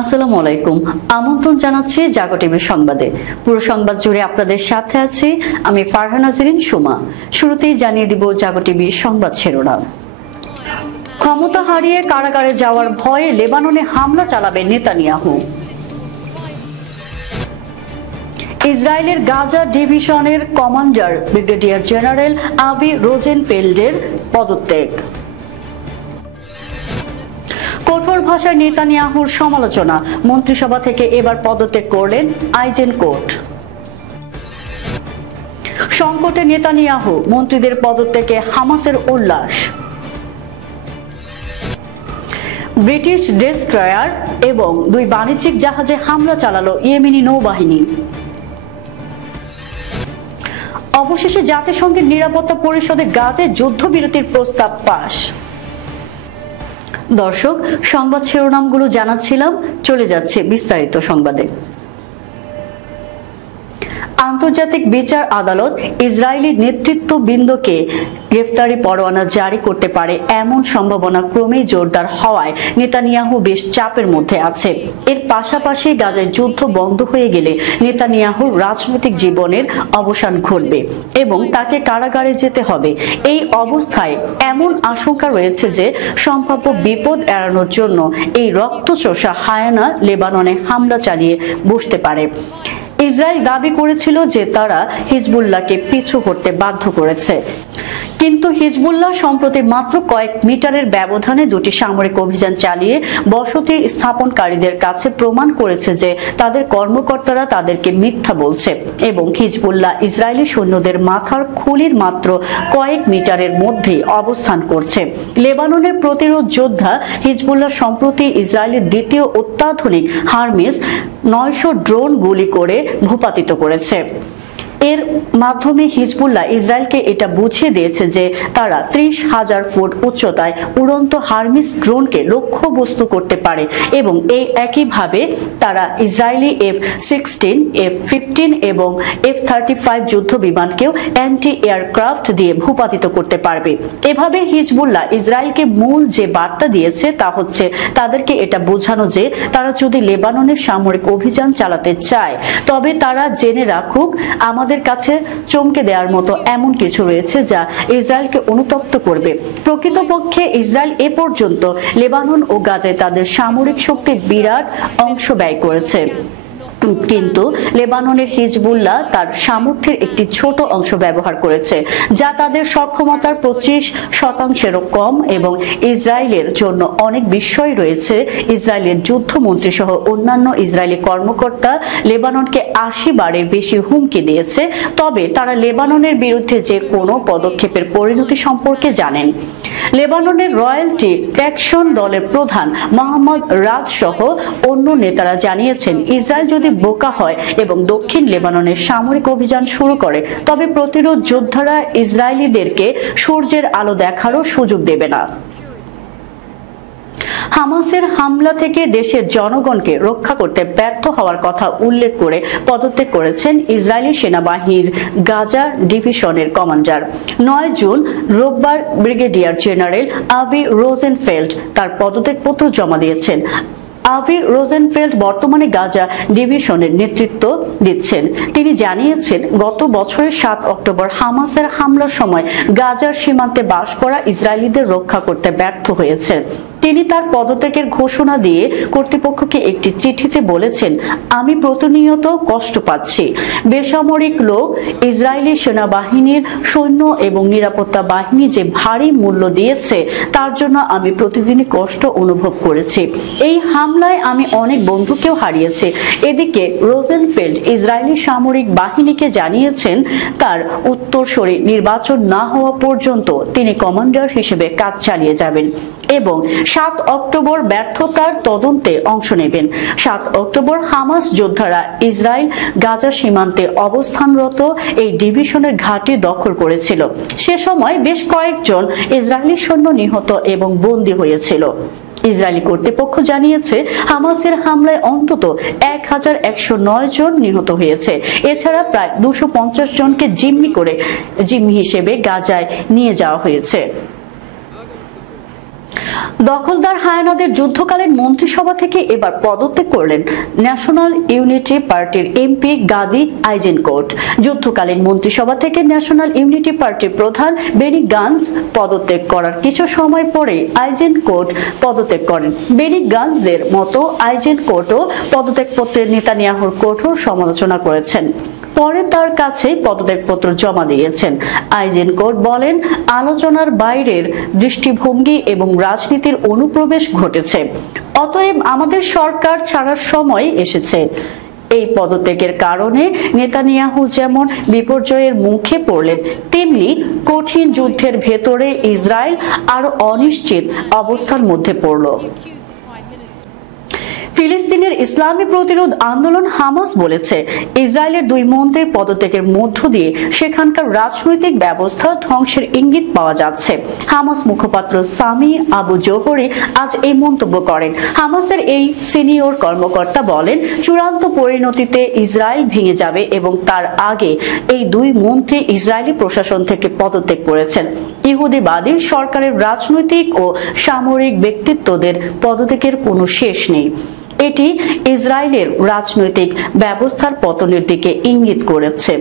আসসালামু আলাইকুম। আমন্ত্রণ জানাচ্ছি জাগো টিভি সংবাদে। পুরো সংবাদ জুড়ে আপনাদের সাথে আছি আমি ফারহান নাজরিন সুমা। শুরুতেই জানিয়ে দিব জাগো টিভি সংবাদ শিরোনাম। ক্ষমতা হারিয়ে কারাগারে যাওয়ার ভয়ে লেবাননে হামলা চালাবে নেতানিয়াহু। ইসরায়েলের গাজা ডিভিশনের কমান্ডার ব্রিগেডিয়ার জেনারেল আভি রোজেনফেল্ডের পদত্যাগ। কঠোর ভাষায় নেতানিয়াহুর সমালোচনা, মন্ত্রিসভা থেকে এবার পদত্যাগ করলেন আইজেনকোট। সংকটে নেতানিয়াহু, মন্ত্রীদের পদত্যাগে হামাসের উল্লাস। ব্রিটিশ ডেস্ট্রয়ার এবং 2 বাণিজ্যিক জাহাজে হামলা চালালো ইয়েমেনি নৌবাহিনী। অবশেষে জাতিসংঘের নিরাপত্তা পরিষদে গাজায় যুদ্ধবিরতির প্রস্তাব পাস। দর্শক, সংবাদ শিরোনামগুলো জানাচ্ছিলাম, চলে যাচ্ছে বিস্তারিত সংবাদে। আন্তর্জাতিক বিচার আদালত ইসরায়েলি নেতৃত্ববৃন্দকে গ্রেফতারি পরোয়ানা জারি করতে পারে এমন সম্ভাবনা ক্রমেই জোরদার হওয়ায় নেতানিয়াহু বেশ চাপের মধ্যে আছে। এর পাশাপাশি গাজায় যুদ্ধ বন্ধ হয়ে গেলে নেতানিয়াহুর রাজনৈতিক জীবনের অবসান ঘটবে এবং তাকে কারাগারে যেতে হবে। এই অবস্থায় এমন আশঙ্কা রয়েছে যে সম্ভাব্য বিপদ এড়ানোর জন্য এই রক্তচোষা হায়ানা লেবাননে হামলা চালিয়ে বসতে পারে। ইসরায়েল দাবি করেছিল যে তারা হিজবুল্লাহকে পিছু হটতে বাধ্য করেছে, কিন্তু হিজবুল্লাহ সম্প্রতি মাত্র কয়েক মিটারের ব্যবধানে 2টি সামরিক অভিযান চালিয়ে বসতি স্থাপনকারীদের কাছে প্রমাণ করেছে যে তাদের কর্মকর্তারা তাদেরকে মিথ্যা বলছে এবং হিজবুল্লাহ ইসরায়েলি সৈন্যদের মাথার খুলির মাত্র কয়েক মিটারের মধ্যে অবস্থান করছে। লেবাননের প্রতিরোধ যোদ্ধা হিজবুল্লাহ সম্প্রতি ইসরায়েলের দ্বিতীয় অত্যাধুনিক হারমিস 900 ড্রোন গুলি করে ভূপাতিত করেছে। এর মাধ্যমে হিজবুল্লাহ ইসরায়েলকে এটা বুঝিয়ে দিয়েছে যে তারা 30,000 ফুট উচ্চতায় উড়ন্ত হারমিস ড্রোনকে লক্ষ্যবস্তু করতে পারে এবং এই একইভাবে তারা ইসরায়েলি F-16, F-15 এবং F-35 যুদ্ধ বিমানকেও অ্যান্টি এয়ারক্রাফট দিয়ে ভূপাতিত করতে পারবে। এভাবে হিজবুল্লাহ ইসরায়েলকে মূল যে বার্তা দিয়েছে তা হচ্ছে তাদেরকে এটা বোঝানো যে তারা যদি লেবাননের সামরিক অভিযান চালাতে চায় তবে তারা জেনে রাখুক আমাদের কাছে চমকে দেওয়ার মতো এমন কিছু রয়েছে যা ইসরায়েলকে অনুতপ্ত করবে। প্রকৃতপক্ষে ইসরায়েল এ পর্যন্ত লেবানন ও গাজায় তাদের সামরিক শক্তির বিরাট অংশ ব্যয় করেছে, কিন্তু লেবাননের হিজবুল্লাহ তার সামর্থ্যের একটি ছোট অংশ ব্যবহার করেছে যা তাদের সক্ষমতার 25%-এরও কম এবং ইসরায়েলের জন্য অনেক বিষয় রয়েছে। ইসরায়েলের যুদ্ধমন্ত্রী সহ অন্যান্য ইসরায়েলি কর্মকর্তা লেবাননকে 80 বারের বেশি হুমকি দিয়েছে, তবে তারা লেবাননের বিরুদ্ধে যে কোনো পদক্ষেপের পরিণতি সম্পর্কে জানেন। লেবাননের রয়্যালটি ফ্যাকশন দলের প্রধান মোহাম্মদ রাজ সহ অন্য নেতারা জানিয়েছেন ইসরায়েল যদি বোকা হয় এবং দক্ষিণ লেবাননের সামরিক অভিযান শুরু করে তবে প্রতিরোধ যোদ্ধারা ইসরায়েলিদেরকে সূর্যের আলো দেখারও সুযোগ দেবে না। হামাসের হামলা থেকে দেশের জনগণকে রক্ষা করতে ব্যর্থ হওয়ার কথা উল্লেখ করে পদত্যাগ করেছেন ইসরায়েলি সেনাবাহিনীর গাজা ডিভিশনের কমান্ডার। 9 জুন রোববার ব্রিগেডিয়ার জেনারেল আভি রোজেনফেল্ড তার পদত্যাগপত্র জমা দিয়েছেন। আভি রোজেনফেল্ড বর্তমানে গাজা ডিভিশনের নেতৃত্ব দিচ্ছেন। তিনি জানিয়েছেন গত বছরের 7 অক্টোবর হামাসের হামলার সময় গাজার সীমান্তে বাস করা ইসরায়েলিদের রক্ষা করতে ব্যর্থ হয়েছে। তিনি তার পদত্যাগের ঘোষণা দিয়ে কর্তৃপক্ষকে একটি চিঠিতে বলেছেন, আমি প্রতিনিয়ত কষ্ট পাচ্ছি। বেসামরিক লোক, ইসরায়েলি সেনাবাহিনীর সৈন্য এবং নিরাপত্তা বাহিনী যে ভারী মূল্য দিয়েছে তার জন্য আমি প্রতিদিনই কষ্ট অনুভব করেছি। এই হামলায় আমি অনেক বন্ধুকেও হারিয়েছি। এদিকে রোজেনফেল্ড ইসরায়েলি সামরিক বাহিনীকে জানিয়েছেন তার উত্তরসূরি নির্বাচন না হওয়া পর্যন্ত তিনি কমান্ডার হিসেবে কাজ চালিয়ে যাবেন এবং 7 অক্টোবর ব্যর্থতার তদন্তে অংশ নেবেন। 7 অক্টোবর হামাস যোদ্ধারা ইসরায়েল গাজা সীমান্তে অবস্থানরত এই ডিভিশনের ঘাঁটি দখল করেছিল। সে সময় বেশ কয়েকজন ইসরায়েলি সৈন্য নিহত এবং বন্দী হয়েছিল। ইসরায়েলি কর্তৃপক্ষ জানিয়েছে হামাসের হামলায় অন্তত 1109 জন নিহত হয়েছে। এছাড়া প্রায় 250 জনকে জিম্মি হিসেবে গাজায় নিয়ে যাওয়া হয়েছে। দখলদার হায়নাদের যুদ্ধকালীন মন্ত্রিসভা থেকে এবার পদত্যাগ করলেন ন্যাশনাল ইউনিটি পার্টির এমপি গাদি আইজেনকোট। যুদ্ধকালীন মন্ত্রিসভা থেকে ন্যাশনাল ইউনিটি পার্টির প্রধান বেনি গান্স পদত্যাগ করার কিছু সময় পরে আইজেনকোট পদত্যাগ করেন। বেনি গান্সের মতো আইজেনকোটও পদত্যাগপত্রের নেতানিয়াহুর কঠোর সমালোচনা করেছেন। পরে তার কাছে পদত্যাগপত্র জমা দিয়েছেন। আইজেনকোট বলেন, আলোচনার বাইরের দৃষ্টিভঙ্গি এবং রাজনীতির অনুপ্রবেশ ঘটেছে, অতএব আমাদের সরকার ছাড়ার সময় এসেছে। এই পদত্যাগের কারণে নেতানিয়াহু যেমন বিপর্যয়ের মুখে পড়লেন, তেমনি কঠিন যুদ্ধের ভেতরে ইসরায়েল আরো অনিশ্চিত অবস্থার মধ্যে পড়ল। ফিলিস্তিনের ইসলামী প্রতিরোধ আন্দোলন হামাস বলেছে, ইসরায়েলের দুই মন্ত্রীর পদত্যাগের মধ্য দিয়ে সেখানকার রাজনৈতিক ব্যবস্থা ধ্বংসের ইঙ্গিত পাওয়া যাচ্ছে। হামাস মুখপাত্র সামি আবু জোহরি আজ এই মন্তব্য করেন। হামাসের এই সিনিয়র কর্মকর্তা বলেন, চূড়ান্ত পরিণতিতে ইসরায়েল ভেঙে যাবে এবং তার আগে এই দুই মন্ত্রী ইসরায়েলি প্রশাসন থেকে পদত্যাগ করেছেন। ইহুদিবাদী সরকারের রাজনৈতিক ও সামরিক ব্যক্তিত্বদের পদত্যাগের কোনো শেষ নেই। এটি ইসরায়েলের রাজনৈতিক ব্যবস্থার পতনের দিকে ইঙ্গিত করেছে।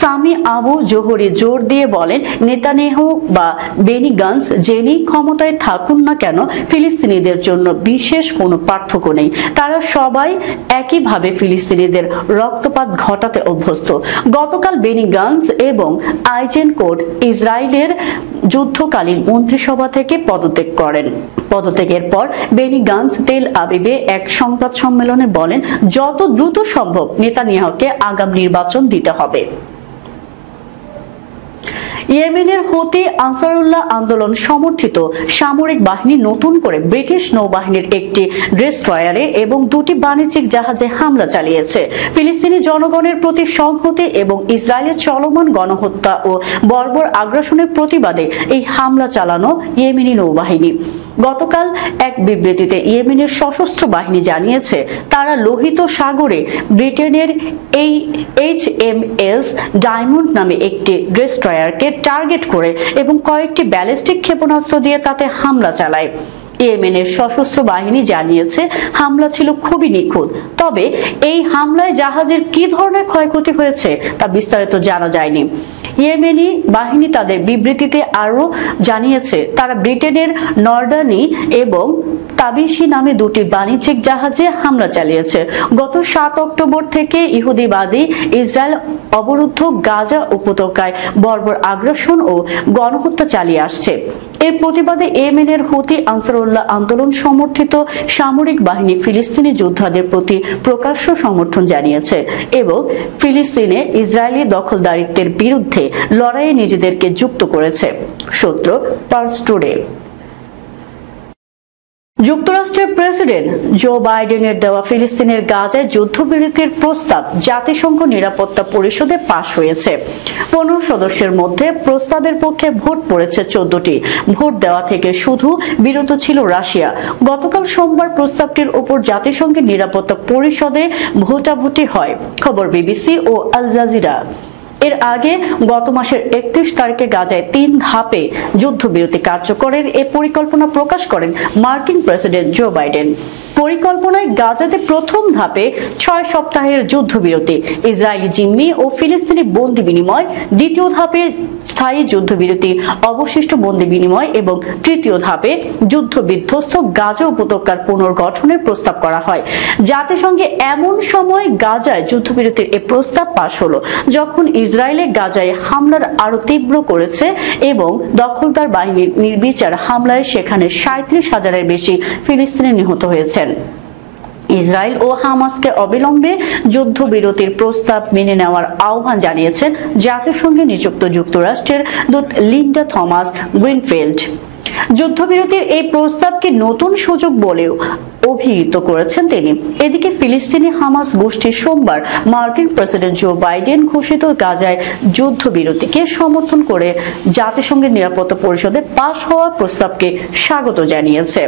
সামি আবু জোহরি জোর দিয়ে বলেন, নেতানিয়াহু বা বেনি গান্স যিনি ক্ষমতায় থাকুন না কেন, ফিলিস্তিনিদের জন্য বিশেষ কোনো পার্থক্য নেই। তারা সবাই একইভাবে ফিলিস্তিনিদের রক্তপাত ঘটাতে অভ্যস্ত। গতকাল বেনি গান্স এবং আইজেনকোট ইসরায়েলের যুদ্ধকালীন মন্ত্রিসভা থেকে পদত্যাগ করেন। পদত্যাগের পর বেনি গান্স তেল আবিবে এক সংবাদ সম্মেলনে বলেন, যত দ্রুত সম্ভব নেতানিয়াহুকে আগাম নির্বাচন দিতে হবে। ইয়েমেনের হুতি আনসারুল্লাহ আন্দোলন সমর্থিত সামরিক বাহিনী নতুন করে ব্রিটিশ নৌবাহিনীর একটি ডেস্ট্রয়ারে এবং দুটি বাণিজ্যিক জাহাজে হামলা চালিয়েছে। ফিলিস্তিনি জনগণের প্রতি সংহতি এবং ইসরায়েলের চলমান গণহত্যা ও বর্বর আগ্রাসনের প্রতিবাদে এই হামলা চালানো ইয়েমেনি নৌবাহিনী। গতকাল এক বিবৃতিতে ইয়েমেনের সশস্ত্র বাহিনী জানিয়েছে, তারা লোহিত সাগরে ব্রিটেনের এই HMS ডায়মন্ড নামে একটি ডেস্ট্রয়ারকে টার্গেট করে এবং কয়েকটি ব্যালিস্টিক ক্ষেপণাস্ত্র দিয়ে তাতে হামলা চালায়। ইয়েমেনের সশস্ত্র বাহিনী জানিয়েছে, হামলা ছিল খুবই নিখুঁত, তবে এই হামলায় জাহাজের কি ধরনের ক্ষয়ক্ষতি হয়েছে তা বিস্তারিত জানা যায়নি। ইয়েমেনি বাহিনী তাদের বিবৃতিতে আরও জানিয়েছে, তারা ব্রিটেনের নর্ডানি এবং তাবিশি নামে দুটি বাণিজ্যিক জাহাজে হামলা চালিয়েছে। গত 7 অক্টোবর থেকে ইহুদিবাদী ইসরায়েল অবরুদ্ধ গাজা উপত্যকায় বর্বর আগ্রাসন ও গণহত্যা চালিয়ে আসছে। এর প্রতিবাদে ইয়েমেনের হুতি আনসারুল্লাহ আন্দোলন সমর্থিত সামরিক বাহিনী ফিলিস্তিনি যোদ্ধাদের প্রতি প্রকাশ্য সমর্থন জানিয়েছে এবং ফিলিস্তিনে ইসরায়েলি দখলদারিত্বের বিরুদ্ধে লড়াইয়ে নিজেদেরকে যুক্ত করেছে। সূত্র পার্স টুডে। যুক্তরাষ্ট্রের প্রেসিডেন্ট জো বাইডেনের দেওয়া ফিলিস্তিনের গাজায় যুদ্ধবিরতির প্রস্তাব জাতিসংঘ নিরাপত্তা পরিষদে পাশ হয়েছে। 15 সদস্যের মধ্যে প্রস্তাবের পক্ষে ভোট পড়েছে 14টি। ভোট দেওয়া থেকে শুধু বিরত ছিল রাশিয়া। গতকাল সোমবার প্রস্তাবটির উপর জাতিসংঘের নিরাপত্তা পরিষদে ভোটাভুটি হয়, খবর বিবিসি ও আল জাজিরা। এর আগে গত মাসের 31 তারিখে গাজায় 3 ধাপে যুদ্ধবিরতি কার্যকরের এ পরিকল্পনা প্রকাশ করেন মার্কিন প্রেসিডেন্ট জো বাইডেন। পরিকল্পনায় গাজাতে প্রথম ধাপে 6 সপ্তাহের যুদ্ধবিরতি, ইসরায়েলি জিম্মি ও ফিলিস্তিনি বন্দি বিনিময়, দ্বিতীয় ধাপে স্থায়ী যুদ্ধবিরতি, অবশিষ্ট বন্দি বিনিময় এবং তৃতীয় ধাপে যুদ্ধ বিধ্বস্ত গাজা উপত্যকার পুনর্গঠনের প্রস্তাব করা হয়। জাতিসংঘে এমন সময় গাজায় যুদ্ধবিরতির এ প্রস্তাব পাশ হলো যখন ইসরায়েলে গাজায় হামলার আরো তীব্র করেছে এবং দখলদার বাহিনীর নির্বিচার হামলায় সেখানে 37,000-এর বেশি ফিলিস্তিনি নিহত হয়েছেন। ইসরায়েল ও হামাসকে অবিলম্বে যুদ্ধবিরতির প্রস্তাব মেনে নেওয়ার আহ্বান জানিয়েছেন জাতিসংঘে নিযুক্ত যুক্তরাষ্ট্রের দূত লিন্ডা থমাস গ্রিনফিল্ড। যুদ্ধবিরতির এই প্রস্তাবকে নতুন সুযোগ বলেও অভিহিত করেছেন তিনি। এদিকে ফিলিস্তিনি হামাস গোষ্ঠী সোমবার মার্কিন প্রেসিডেন্ট জো বাইডেন ঘোষিত গাজায় যুদ্ধবিরতিকে সমর্থন করে জাতিসংঘের নিরাপত্তা পরিষদে পাশ হওয়া প্রস্তাবকে স্বাগত জানিয়েছে।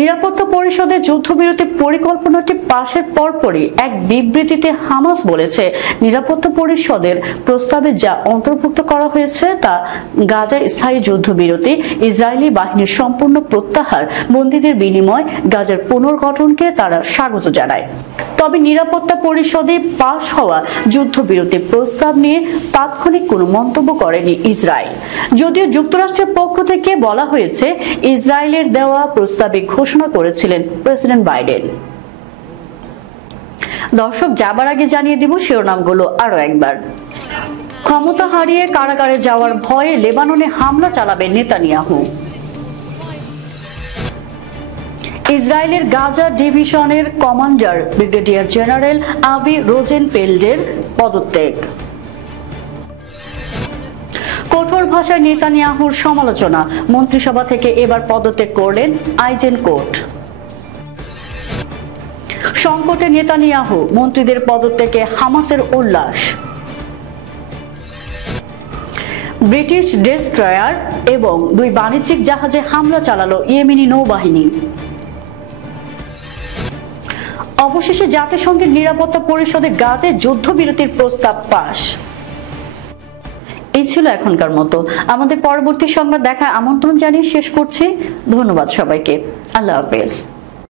নিরাপত্তা পরিষদের যুদ্ধবিরতি পরিকল্পনাটি পাশের পরপরই এক বিবৃতিতে হামাস বলেছে, নিরাপত্তা পরিষদের প্রস্তাবে যা অন্তর্ভুক্ত করা হয়েছে তা গাজায় স্থায়ী যুদ্ধবিরতি, ইসরায়েলি বাহিনীর সম্পূর্ণ প্রত্যাহার, বন্দীদের বিনিময়, গাজার পুনর্গঠনকে তারা স্বাগত জানায়। তবে নিরাপত্তা পরিষদে পাশ হওয়া যুদ্ধবিরতি প্রস্তাব নিয়ে তাৎক্ষণিক কোনো মন্তব্য করেনি ইসরায়েল। যদিও যুক্তরাষ্ট্রের পক্ষ থেকে বলা হয়েছে, ইসরায়েলের দেওয়া প্রস্তাবে ঘোষণা করেছিলেন প্রেসিডেন্ট বাইডেন। দর্শক, যাবার আগে জানিয়ে দিব শিরোনামগুলো আরো একবার। ক্ষমতা হারিয়ে কারাগারে যাওয়ার ভয়ে লেবাননে হামলা চালাবে নেতানিয়াহু। ইসরায়েলের গাজা ডিভিশনের কমান্ডার ব্রিগেডিয়ার জেনারেল আবি রোজেনফেল্ডের পদত্যাগ। কঠোর ভাষায় নেতানিয়াহুর সমালোচনা, মন্ত্রিসভা থেকে এবার পদত্যাগ করলেন আইজেনকোট। সংকটে নেতানিয়াহু, মন্ত্রীদের পদত্যাগে হামাসের উল্লাস। ব্রিটিশ ডেস্ট্রয়ার এবং 2 বাণিজ্যিক জাহাজে হামলা চালালো ইয়েমেনি নৌবাহিনী। অবশেষে জাতিসংঘের নিরাপত্তা পরিষদে গাজে যুদ্ধবিরতির প্রস্তাব পাস। এই ছিল এখনকার মতো। আমাদের পরবর্তী সংবাদ দেখার আমন্ত্রণ জানিয়ে শেষ করছি। ধন্যবাদ সবাইকে। আল্লাহ হাফেজ।